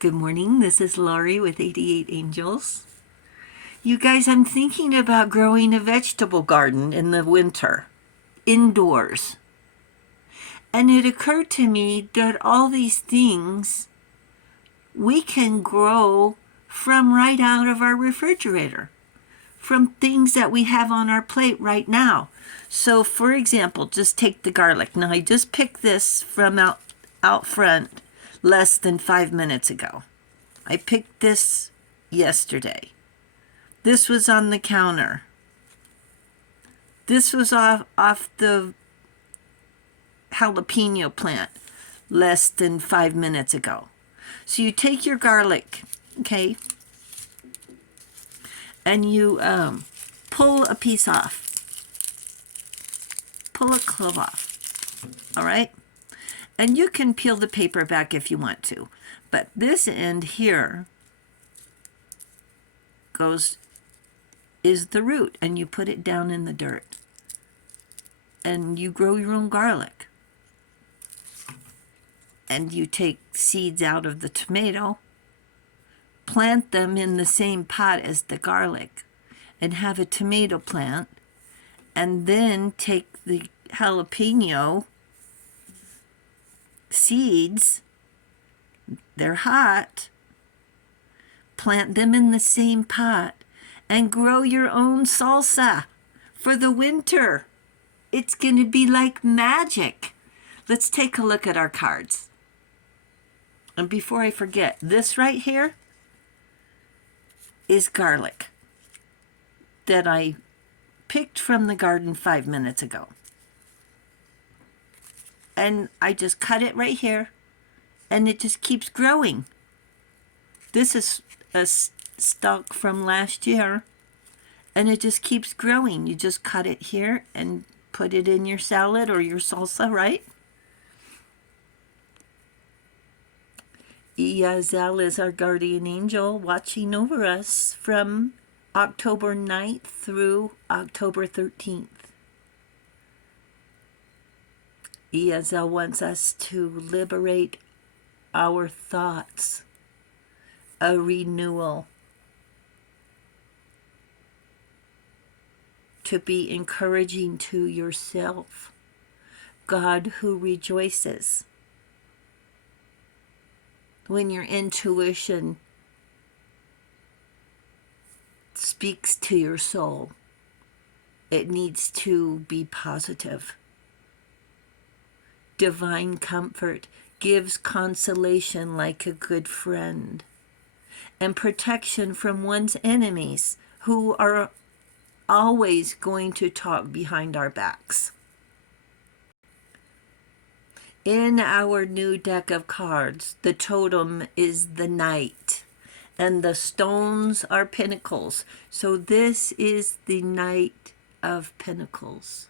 Good morning, this is Laurie with 88 Angels. You guys, I'm thinking about growing a vegetable garden in the winter, indoors. And it occurred to me that all these things we can grow from right out of our refrigerator, from things that we have on our plate right now. So, for example, just take the garlic. Now, I just picked this from out front less than 5 minutes ago. I picked this yesterday. This was on the counter. This was off the jalapeno plant less than 5 minutes ago. So you take your garlic, okay, and you pull a piece off. Pull a clove off, all right? And you can peel the paper back if you want to. But this end here is the root, and you put it down in the dirt. And you grow your own garlic. And you take seeds out of the tomato, plant them in the same pot as the garlic, and have a tomato plant, and then take the jalapeno seeds, they're hot, plant them in the same pot, and grow your own salsa for the winter. It's going to be like magic. Let's take a look at our cards. And before I forget, this right here is garlic that I picked from the garden 5 minutes ago. And I just cut it right here, and it just keeps growing. This is a stalk from last year, and it just keeps growing. You just cut it here and put it in your salad or your salsa, right? Iazel is our guardian angel watching over us from October 9th through October 13th. Iazel wants us to liberate our thoughts, a renewal, to be encouraging to yourself, God who rejoices. When your intuition speaks to your soul, it needs to be positive. Divine comfort gives consolation like a good friend, and protection from one's enemies who are always going to talk behind our backs. In our new deck of cards, the totem is the Knight, and the stones are Pentacles. So this is the Knight of Pentacles.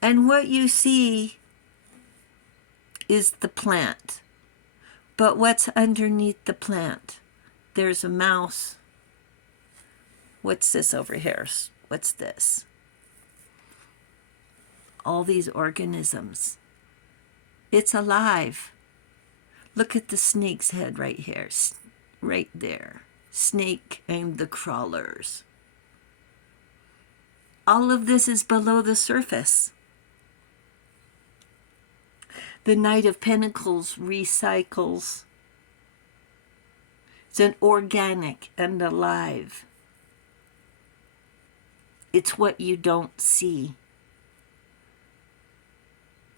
And what you see is the plant. But what's underneath the plant? There's a mouse. What's this over here? What's this? All these organisms. It's alive. Look at the snake's head right here. Right there. Snake and the crawlers. All of this is below the surface. The Knight of Pentacles recycles. It's an organic and alive. It's what you don't see.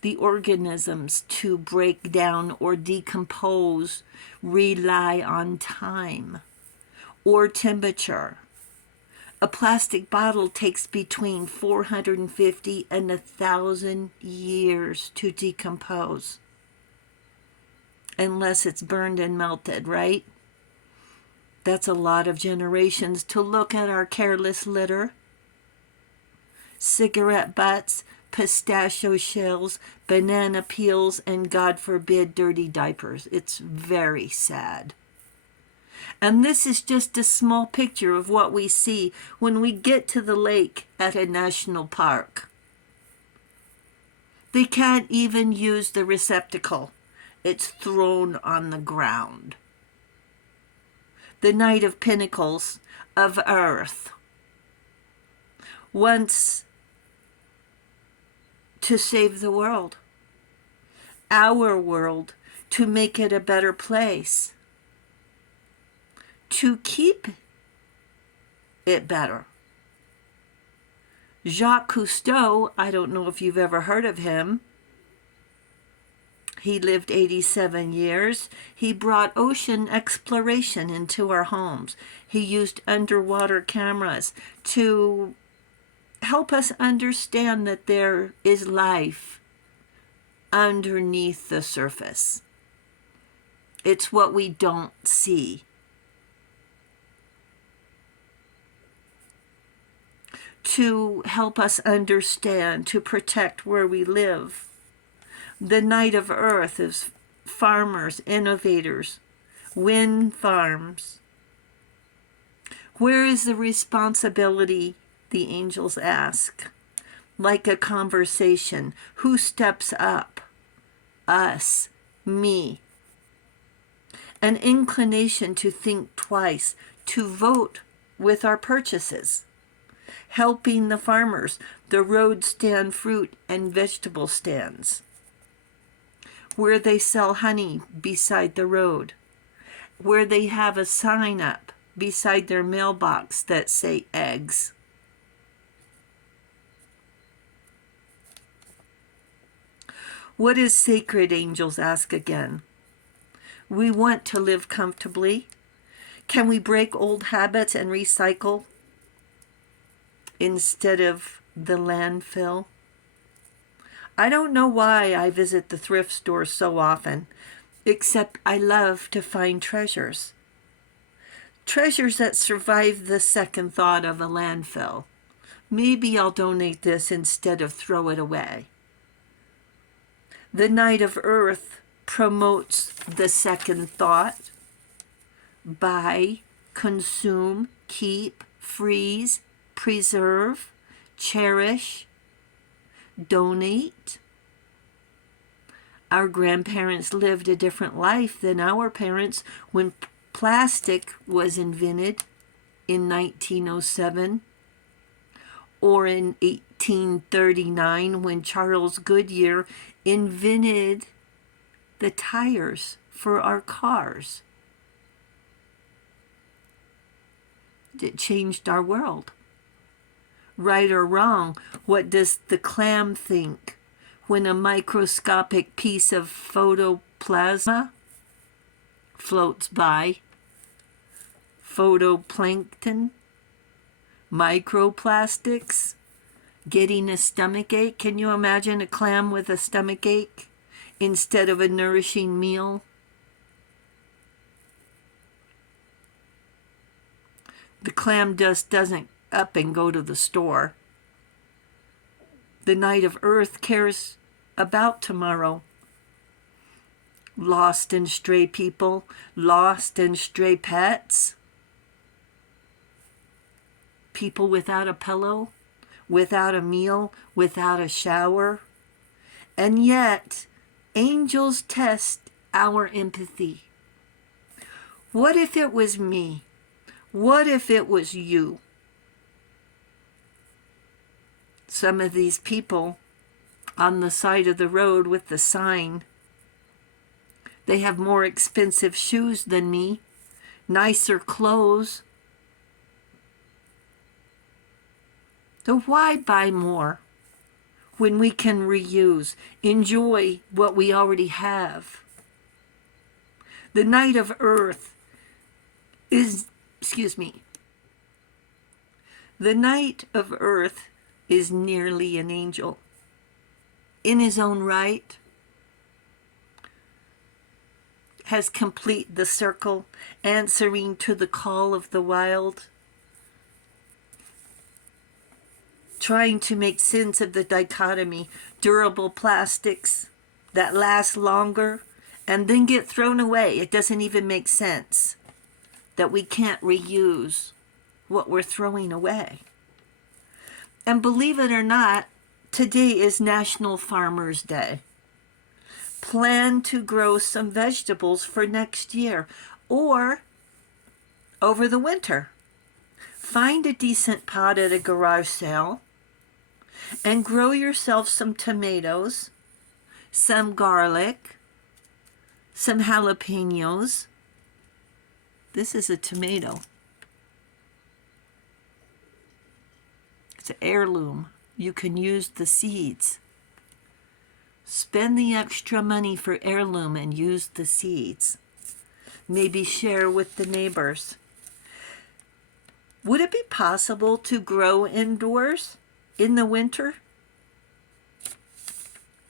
The organisms to break down or decompose rely on time or temperature. A plastic bottle takes between 450 and 1,000 years to decompose. Unless it's burned and melted, right? That's a lot of generations. To look at our careless litter. Cigarette butts, pistachio shells, banana peels, and God forbid, dirty diapers. It's very sad. And this is just a small picture of what we see when we get to the lake at a national park. They can't even use the receptacle. it's thrown on the ground. The Knight of Pentacles of Earth wants to save the world, our world, to make it a better place, to keep it better. Jacques Cousteau, I don't know if you've ever heard of him. He lived 87 years. He brought ocean exploration into our homes. He used underwater cameras to help us understand that there is life underneath the surface. It's what we don't see. To help us understand, to protect where we live. The Knight of Earth is farmers, innovators, wind farms. Where is the responsibility, the angels ask? Like a conversation. Who steps up? Us, me. An inclination to think twice, to vote with our purchases. Helping the farmers, the road stand fruit and vegetable stands, where they sell honey beside the road, where they have a sign up beside their mailbox that say eggs. What is sacred, angels ask again? We want to live comfortably. Can we break old habits and recycle instead of the landfill? I don't know why I visit the thrift store so often, except I love to find treasures. Treasures that survive the second thought of a landfill. Maybe I'll donate this instead of throw it away. The Knight of Earth promotes the second thought. Buy, consume, keep, freeze, preserve, cherish, donate. Our grandparents lived a different life than our parents when plastic was invented in 1907, or in 1839 when Charles Goodyear invented the tires for our cars. It changed our world. Right or wrong, what does the clam think when a microscopic piece of photoplasma floats by? Photoplankton, microplastics, getting a stomachache. Can you imagine a clam with a stomachache instead of a nourishing meal? The clam just doesn't up and go to the store. The Knight of Earth cares about tomorrow. Lost and stray people, lost and stray pets, people without a pillow, without a meal, without a shower. And yet, angels test our empathy. What if it was me? What if it was you? Some of these people on the side of the road with the sign, they have more expensive shoes than me, nicer clothes. So why buy more when we can reuse, enjoy what we already have? The Knight of Earth is, the Knight of Earth is nearly an angel in his own right, has complete the circle, answering to the call of the wild, trying to make sense of the dichotomy, durable plastics that last longer and then get thrown away. It doesn't even make sense that we can't reuse what we're throwing away. And believe it or not, today is National Farmers Day. Plan to grow some vegetables for next year or over the winter. Find a decent pot at a garage sale and grow yourself some tomatoes, some garlic, some jalapenos. This is a tomato. It's an heirloom. You can use the seeds. Spend the extra money for heirloom and use the seeds. Maybe share with the neighbors. Would it be possible to grow indoors in the winter?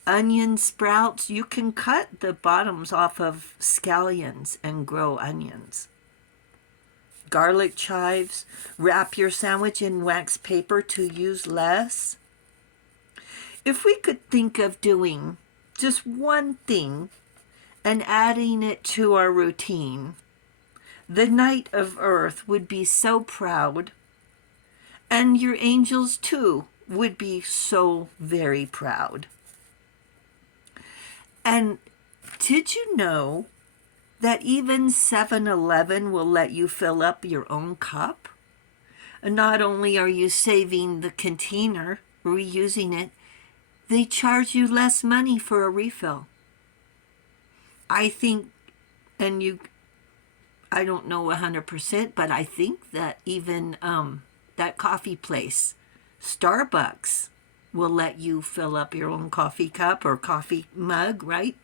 Onion sprouts, you can cut the bottoms off of scallions and grow onions. Garlic chives, wrap your sandwich in wax paper to use less. If we could think of doing just one thing and adding it to our routine, the Knight of Earth would be so proud, and your angels too would be so very proud. And did you know that even 7-Eleven will let you fill up your own cup? And not only are you saving the container, reusing it, they charge you less money for a refill. I think, I don't know 100%, but I think that even that coffee place, Starbucks, will let you fill up your own coffee cup or coffee mug, right?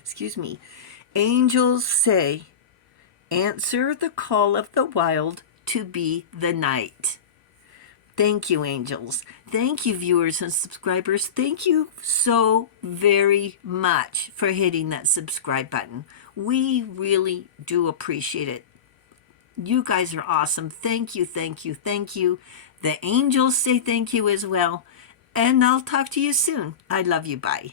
Excuse me. Angels say, answer the call of the wild to be the night. Thank you, angels. Thank you, viewers and subscribers. Thank you so very much for hitting that subscribe button. We really do appreciate it. You guys are awesome. Thank you, thank you, thank you. The angels say thank you as well. And I'll talk to you soon. I love you. Bye.